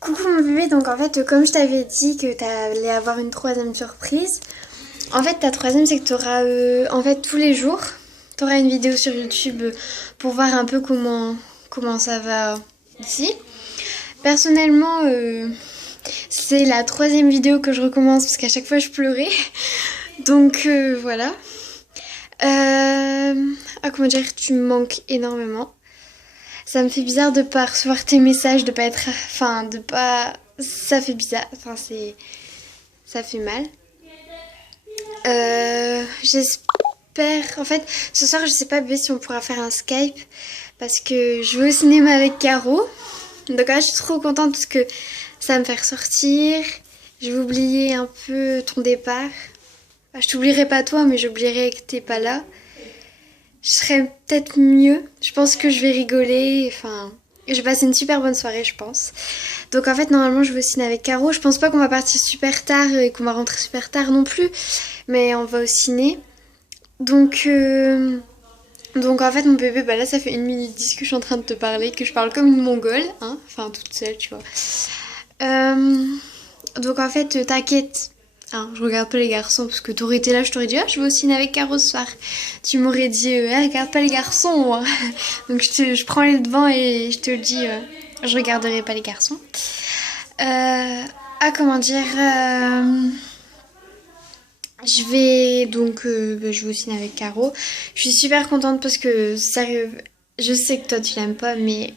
Coucou mon bébé, donc en fait comme je t'avais dit que t'allais avoir une troisième surprise, en fait ta troisième c'est que t'auras en fait tous les jours, t'auras une vidéo sur YouTube pour voir un peu comment ça va ici. Personnellement c'est la troisième vidéo que je recommence parce qu'à chaque fois je pleurais, donc voilà. Comment dire, tu me manques énormément. Ça me fait bizarre de pas recevoir tes messages, de pas être. Enfin, de pas. Ça fait bizarre. Enfin, c'est. Ça fait mal. J'espère. En fait, ce soir, je sais pas, bébé, si on pourra faire un Skype. Parce que je vais au cinéma avec Caro. Donc là, je suis trop contente parce que ça va me faire sortir. Je vais oublier un peu ton départ. Enfin, je t'oublierai pas toi, mais j'oublierai que t'es pas là. Je serais peut-être mieux. Je pense que je vais rigoler. Enfin, je vais passer une super bonne soirée, je pense. Donc en fait, normalement, je vais au ciné avec Caro. Je pense pas qu'on va partir super tard et qu'on va rentrer super tard non plus. Mais on va au ciné. Donc, donc en fait, mon bébé, bah là, ça fait 1 minute 10 que je suis en train de te parler, que je parle comme une mongole, hein. Enfin, toute seule, tu vois. Euh, donc en fait, t'inquiète. Hein, je regarde pas les garçons parce que t'aurais été là, je t'aurais dit ah je vais au ciné avec Caro ce soir. Tu m'aurais dit ah, regarde pas les garçons. Moi. Donc je prends les devants et je te le dis je regarderai pas les garçons. Comment dire je vais donc je vais au ciné avec Caro. Je suis super contente parce que sérieux, je sais que toi tu l'aimes pas mais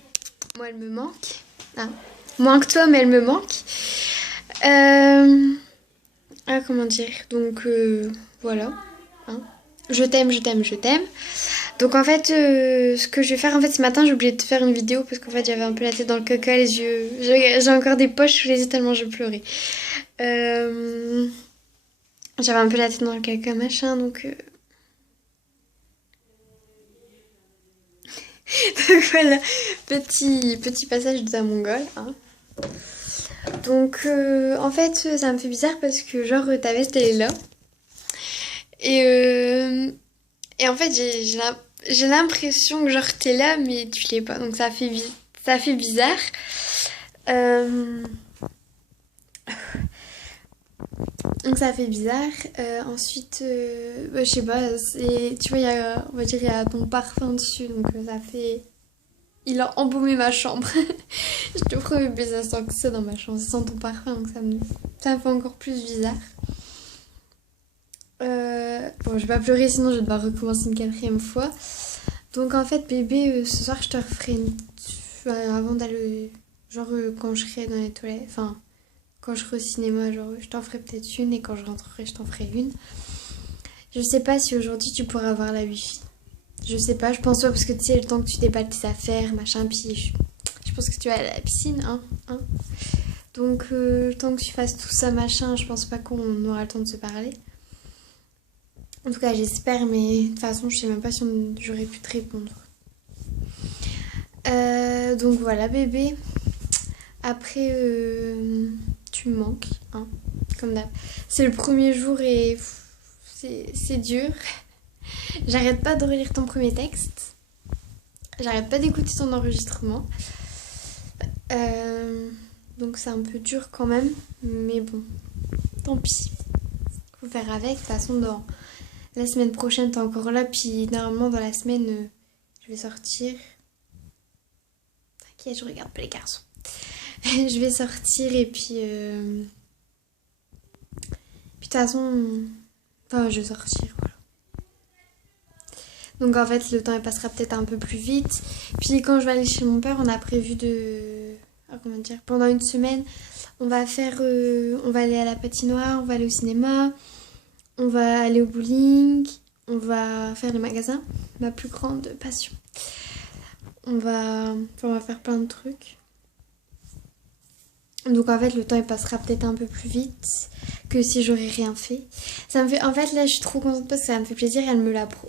moi elle me manque. Hein. Moins que toi mais elle me manque. Euh, comment dire donc voilà. Hein. Je t'aime, je t'aime, je t'aime. Donc en fait, ce que je vais faire, en fait ce matin j'ai oublié de faire une vidéo parce qu'en fait j'avais un peu la tête dans le caca, les yeux, j'ai encore des poches sous les yeux tellement je pleurais. Euh, J'avais un peu la tête dans le caca machin, donc, donc voilà, petit passage de ta mongole. Hein. Donc en fait ça me fait bizarre parce que genre ta veste elle est là et et en fait j'ai l'impression que genre t'es là mais tu l'es pas donc ça fait bizarre. Euh, Donc ça fait bizarre. Ensuite, bah, je sais pas, tu vois, on va dire il y a ton parfum dessus, donc ça fait... Il a embaumé ma chambre. Je te promets, mais ça sent que ça dans ma chambre, ça sent ton parfum, donc ça me fait encore plus bizarre. Bon, je vais pas pleurer, sinon je vais devoir recommencer une quatrième fois. Donc en fait, bébé, ce soir, je te referai avant d'aller... Genre quand je serai dans les toilettes, enfin... Quand je serai au cinéma, genre, je t'en ferai peut-être une et quand je rentrerai, je t'en ferai une. Je sais pas si aujourd'hui tu pourras avoir la wifi. Je sais pas, je pense pas parce que tu sais, le temps que tu déballes tes affaires, machin, puis je pense que tu vas aller à la piscine, hein. Donc, le temps que tu fasses tout ça, machin, je pense pas qu'on aura le temps de se parler. En tout cas, j'espère, mais de toute façon, je sais même pas si j'aurais pu te répondre. Donc voilà, bébé. Après, tu me manques, hein, comme d'hab. C'est le premier jour et c'est dur. J'arrête pas de relire ton premier texte. J'arrête pas d'écouter ton enregistrement. Euh, donc c'est un peu dur quand même. Mais bon, tant pis. Faut faire avec. De toute façon, dans la semaine prochaine, t'es encore là. Puis normalement, dans la semaine, je vais sortir. T'inquiète, je regarde pas les garçons. Je vais sortir et puis... Puis de toute façon... Enfin, je vais sortir, voilà. Donc en fait, le temps il passera peut-être un peu plus vite. Puis quand je vais aller chez mon père, on a prévu de... comment dire, pendant une semaine, on va faire... on va aller à la patinoire, on va aller au cinéma, on va aller au bowling, on va faire les magasins. Ma plus grande passion. On va faire plein de trucs. Donc en fait, le temps il passera peut-être un peu plus vite que si j'aurais rien fait. Ça me fait, en fait, là, je suis trop contente parce que ça me fait plaisir.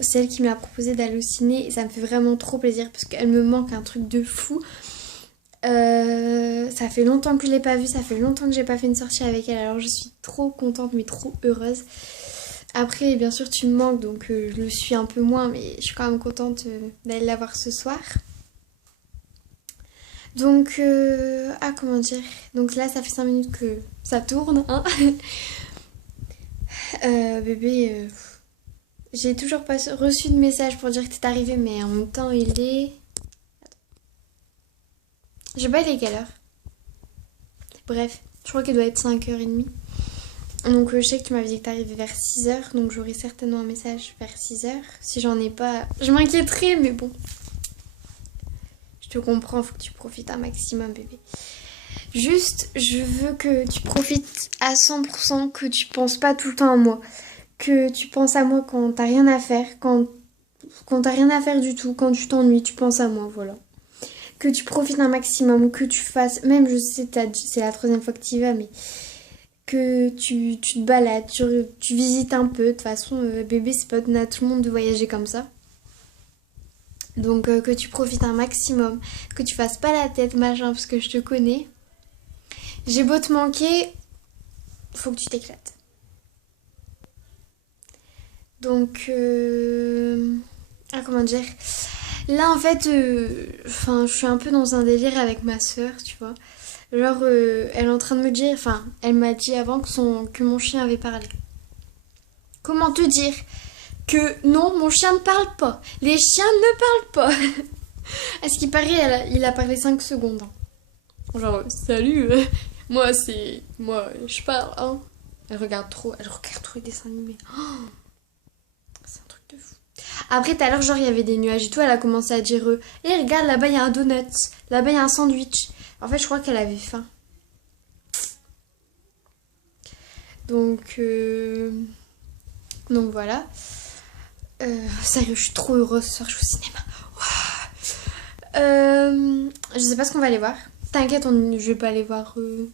C'est elle qui me l'a proposé d'aller au ciné et ça me fait vraiment trop plaisir parce qu'elle me manque un truc de fou. Ça fait longtemps que je l'ai pas vue, ça fait longtemps que j'ai pas fait une sortie avec elle. Alors je suis trop contente, mais trop heureuse. Après, bien sûr, tu me manques, donc je le suis un peu moins, mais je suis quand même contente d'aller la voir ce soir. Donc, comment dire? Donc là, ça fait 5 minutes que ça tourne, hein. Bébé, j'ai toujours pas reçu de message pour dire que t'es arrivé, mais en même temps, il est... Je sais pas, il est quelle heure? Bref, je crois qu'il doit être 5h30. Donc je sais que tu m'avais dit que t'arrivais vers 6h, donc j'aurai certainement un message vers 6h. Si j'en ai pas, je m'inquiéterai, mais bon. Je te comprends, faut que tu profites un maximum, bébé. Juste, je veux que tu profites à 100%, que tu penses pas tout le temps à moi. Que tu penses à moi quand t'as rien à faire, quand t'as rien à faire du tout, quand tu t'ennuies, tu penses à moi, voilà. Que tu profites un maximum, que tu fasses, même je sais, c'est la troisième fois que tu y vas, mais que tu te balades, tu visites un peu. De toute façon, bébé, c'est pas donné à tout le monde de voyager comme ça. Donc que tu profites un maximum, que tu fasses pas la tête, machin, parce que je te connais. J'ai beau te manquer, faut que tu t'éclates. Donc, comment dire? Là, en fait, je suis un peu dans un délire avec ma soeur, tu vois. Genre, elle est en train de me dire, elle m'a dit avant que mon chien avait parlé. Comment te dire que non, mon chien ne parle pas. Les chiens ne parlent pas. À ce qui paraît, il a parlé 5 secondes. Genre, salut, moi, je parle, hein. Elle regarde trop les dessins animés. Oh, c'est un truc de fou. Après, tout à l'heure, genre, il y avait des nuages et tout. Elle a commencé à dire, regarde, là-bas, il y a un donut. Là-bas, il y a un sandwich. En fait, je crois qu'elle avait faim. Donc voilà. Sérieux, je suis trop heureuse ce soir, je suis au cinéma. Je sais pas ce qu'on va aller voir. T'inquiète, je vais pas aller voir le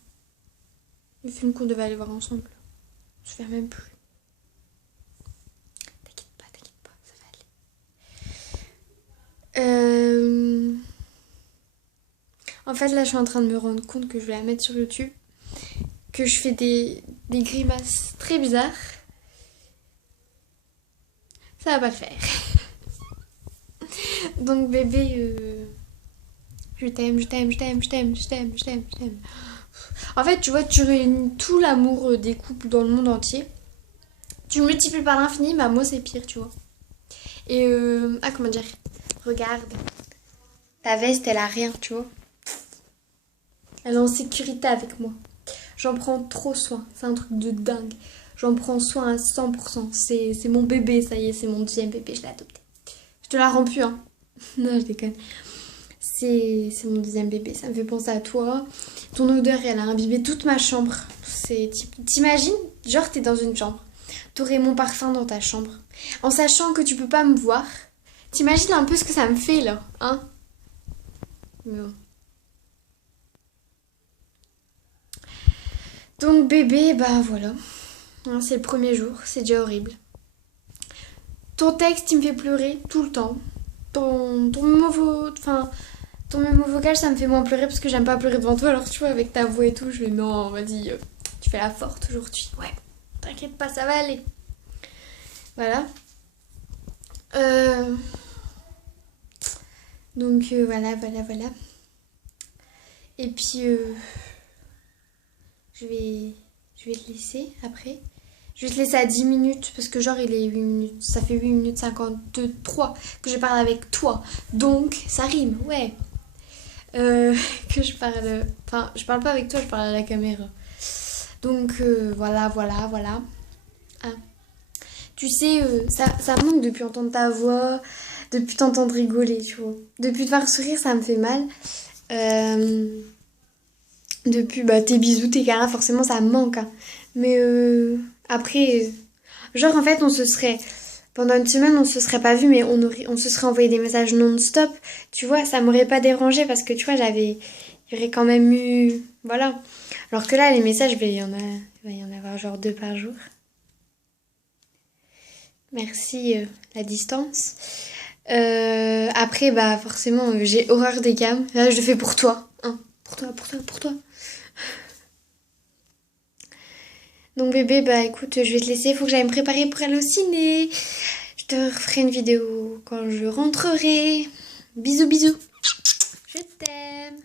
film qu'on devait aller voir ensemble. Je ne même plus. T'inquiète pas, ça va aller. En fait, là, je suis en train de me rendre compte que je vais la mettre sur YouTube. Que je fais des grimaces très bizarres. Ça va pas le faire. Donc, bébé, je t'aime. En fait, tu vois, tu réunis tout l'amour des couples dans le monde entier. Tu le multiplies par l'infini, bah moi c'est pire, tu vois. Et comment dire? Regarde. Ta veste, elle a rien, tu vois. Elle est en sécurité avec moi. J'en prends trop soin. C'est un truc de dingue. J'en prends soin à 100%. C'est mon bébé, ça y est, c'est mon deuxième bébé, je l'ai adopté. Je te la rends plus, hein. Non, je déconne. C'est mon deuxième bébé, ça me fait penser à toi. Ton odeur, elle a imbibé toute ma chambre. T'imagines, genre t'es dans une chambre. T'aurais mon parfum dans ta chambre. En sachant que tu peux pas me voir. T'imagines un peu ce que ça me fait là, hein? Mais bon. Donc bébé, bah voilà. Hein, c'est le premier jour, c'est déjà horrible. Ton texte, il me fait pleurer tout le temps. Ton mémo vocal, ça me fait moins pleurer parce que j'aime pas pleurer devant toi. Alors tu vois, avec ta voix et tout, je vais non, vas-y, tu fais la forte aujourd'hui. Ouais, t'inquiète pas, ça va aller. Voilà. Donc voilà. Et puis je vais te laisser après. Je vais te laisser à 10 minutes parce que genre il est 8 minutes. Ça fait 8 minutes 53 que je parle avec toi. Donc ça rime, ouais. Que je parle... Enfin, je parle pas avec toi, je parle à la caméra. Donc voilà. Hein. Tu sais, ça me manque depuis entendre ta voix, depuis t'entendre rigoler, tu vois. Depuis te voir sourire, ça me fait mal. Depuis tes bisous, tes câlins, forcément ça me manque. Hein. Mais après, genre en fait on se serait... Pendant une semaine on se serait pas vu mais on se serait envoyé des messages non-stop. Tu vois, ça m'aurait pas dérangé parce que tu vois, il y aurait quand même eu... Voilà. Alors que là les messages, il va y en avoir genre 2 par jour. Merci la distance. Après, forcément, j'ai horreur des cams. Là, je le fais pour toi. Hein. Pour toi. Donc bébé, écoute, je vais te laisser. Il faut que j'aille me préparer pour aller au ciné. Je te referai une vidéo quand je rentrerai. Bisous. Je t'aime.